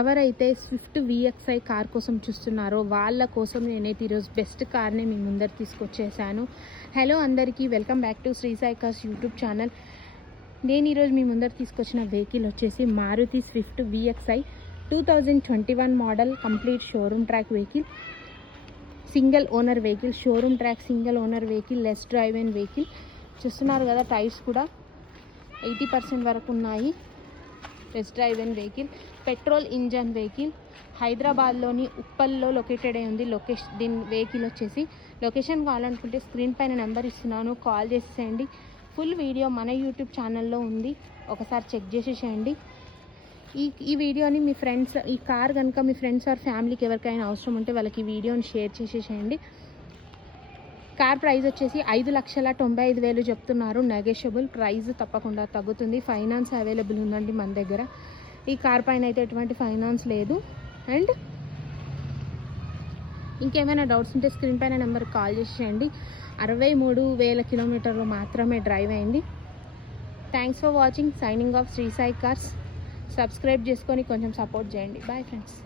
ఎవరైతే Swift VXI car కోసం చూస్తున్నారో వాళ్ళ కోసం నేనైతే ఈరోజు బెస్ట్ కార్ని మీ ముందర తీసుకొచ్చేసాను. హలో అందరికీ, welcome back to Shri Sai cars YouTube channel. నేను ఈరోజు మీ ముందర తీసుకొచ్చిన వెహికల్ వచ్చేసి Maruti Swift VXI 2021 model, complete showroom track vehicle, single owner vehicle, showroom track single owner vehicle, less driven vehicle. చూస్తున్నారు కదా, టైర్స్ కూడా 80% వరకు ఉన్నాయి. Less driven vehicle, petrol engine vehicle, హైదరాబాద్లోని ఉప్పల్లో లొకేటెడ్ అయి ఉంది. దీని వెహికల్ వచ్చేసి లొకేషన్ కావాలనుకుంటే స్క్రీన్ పైన నెంబర్ ఇస్తున్నాను, కాల్ చేసేయండి. ఫుల్ వీడియో మన యూట్యూబ్ ఛానల్లో ఉంది, ఒకసారి చెక్ చేసేసేయండి. ఈ వీడియోని మీ ఫ్రెండ్స్, ఈ కార్ కనుక మీ ఫ్రెండ్స్ ఆర్ ఫ్యామిలీకి ఎవరికైనా అవసరం ఉంటే వాళ్ళకి ఈ వీడియోని షేర్ చేసేసేయండి. కార్ ప్రైస్ వచ్చేసి 5,95,000 చెప్తున్నారు. నెగోషియబుల్ ప్రైస్ తప్పకుండా తగ్గుతుంది. ఫైనాన్స్ అవైలబుల్ ఉందండి మన దగ్గర. ఈ కార్ పైన అయితే ఎటువంటి ఫైనాన్స్ లేదు. అండ్ ఇంకేమైనా డౌట్స్ ఉంటే స్క్రీన్ పైన నెంబర్ కాల్ చేసేయండి. 63,000 కిలోమీటర్లు మాత్రమే డ్రైవ్ అయింది. Thanks for watching. Signing off Shri Sai cars. Subscribe చేసుకొని కొంచెం సపోర్ట్ చేయండి. Bye friends.